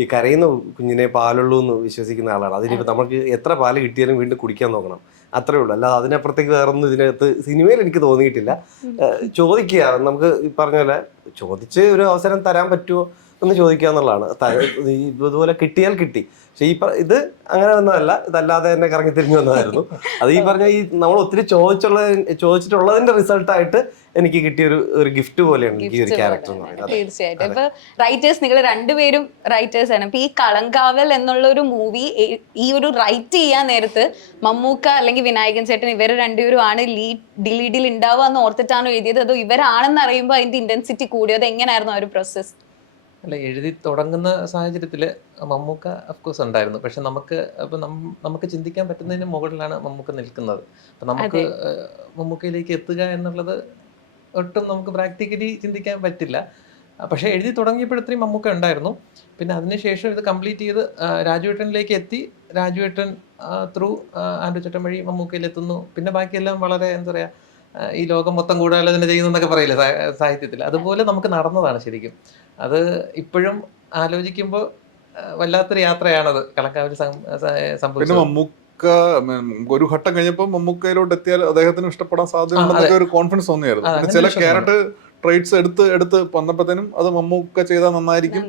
ഈ കരയുന്ന കുഞ്ഞിനെ പാലുള്ളൂ എന്ന് വിശ്വസിക്കുന്ന ആളാണ്. അതിനിപ്പോൾ നമുക്ക് എത്ര പാല് കിട്ടിയാലും വീണ്ടും കുടിക്കാൻ നോക്കണം, അത്രേ ഉള്ളൂ. അല്ലാതെ അതിനപ്പുറത്തേക്ക് വേറൊന്നും ഇതിനകത്ത് സിനിമയിൽ എനിക്ക് തോന്നിയിട്ടില്ല. ചോദിക്കുക, നമുക്ക് ഈ പറഞ്ഞ പോലെ ചോദിച്ച് ഒരു അവസരം തരാൻ പറ്റുമോ എന്ന് ചോദിക്കുക എന്നുള്ളതാണ്. ഇതുപോലെ കിട്ടിയാൽ കിട്ടി. പക്ഷെ ഇത് അങ്ങനെ ഒന്നുമല്ല, ഇതല്ലാതെ തന്നെ കറങ്ങി തിരിഞ്ഞു വന്നതായിരുന്നു. അത് ഈ പറഞ്ഞ ഈ നമ്മൾ ഒത്തിരി ചോദിച്ചിട്ടുള്ളതിന്റെ റിസൾട്ടായിട്ട് എനിക്ക് കിട്ടിയ ഒരു ഗിഫ്റ്റ് പോലെയാണ് ഈ ഒരു ക്യാരക്ടർ എന്ന് പറയുന്നത്. തീർച്ചയായിട്ടും. ഇപ്പൊ റൈറ്റേഴ്സ്, നിങ്ങൾ രണ്ടുപേരും റൈറ്റേഴ്സ് ആണ്. ഇപ്പൊ ഈ കളങ്കാവൽ എന്നുള്ള ഒരു മൂവി ഈ ഒരു റൈറ്റ് ചെയ്യാൻ നേരത്ത് മമ്മൂക്ക അല്ലെങ്കിൽ വിനായകൻ ചേട്ടൻ ഇവർ രണ്ടുപേരും ആണ് ലീഡിൽ ഉണ്ടാവുക എന്ന് ഓർത്തിട്ടാണോ എഴുതിയത്, അതോ ഇവരാണെന്ന് അറിയുമ്പോൾ അതിന്റെ ഇന്റൻസിറ്റി കൂടിയത്? എങ്ങനെയായിരുന്നു ആ ഒരു പ്രോസസ്? അല്ല, എഴുതി തുടങ്ങുന്ന സാഹചര്യത്തിൽ മമ്മൂക്ക അഫ്കോഴ്സ് ഉണ്ടായിരുന്നു. പക്ഷെ നമുക്ക് ചിന്തിക്കാൻ പറ്റുന്നതിന് മുകളിലാണ് മമ്മൂക്ക നിൽക്കുന്നത്. അപ്പം നമുക്ക് മമ്മൂക്കയിലേക്ക് എത്തുക എന്നുള്ളത് ഒട്ടും നമുക്ക് പ്രാക്ടിക്കലി ചിന്തിക്കാൻ പറ്റില്ല. പക്ഷേ എഴുതി തുടങ്ങിയപ്പോഴത്തേക്കും മമ്മൂക്ക ഉണ്ടായിരുന്നു. പിന്നെ അതിനുശേഷം ഇത് കംപ്ലീറ്റ് ചെയ്ത് രാജുവേട്ടനിലേക്ക് എത്തി. രാജുവേട്ടൻ ത്രൂ ആൻഡ്രു ചേട്ടൻ വഴി മമ്മൂക്കയിലെത്തുന്നു. പിന്നെ ബാക്കിയെല്ലാം വളരെ എന്താ പറയുക, ഈ ലോകം മൊത്തം ഗൂഢാലോചന ചെയ്യുന്നു എന്നൊക്കെ പറയില്ലേ സാഹിത്യത്തിൽ, അതുപോലെ നമുക്ക് നടന്നതാണ് ശരിക്കും. അത് ഇപ്പോഴും ആലോചിക്കുമ്പോൾ വല്ലാത്തൊരു യാത്രയാണത് കളങ്കാവൽ സംഭവിച്ചത്. മമ്മൂക്ക ഒരു ഘട്ടം കഴിഞ്ഞപ്പോൾ മമ്മൂക്കയിലോട്ട് എത്തിയാൽ അദ്ദേഹത്തിന് ഇഷ്ടപ്പെടാൻ സാധ്യതയുണ്ടെന്നൊക്കെ ഒരു കോൺഫിഡൻസ് തോന്നിയായിരുന്നു. ചില ക്യാരക്ടർ ട്രേറ്റ്സ് എടുത്ത് വന്നപ്പോഴത്തേനും അത് മമ്മൂക്ക ചെയ്താൽ നന്നായിരിക്കും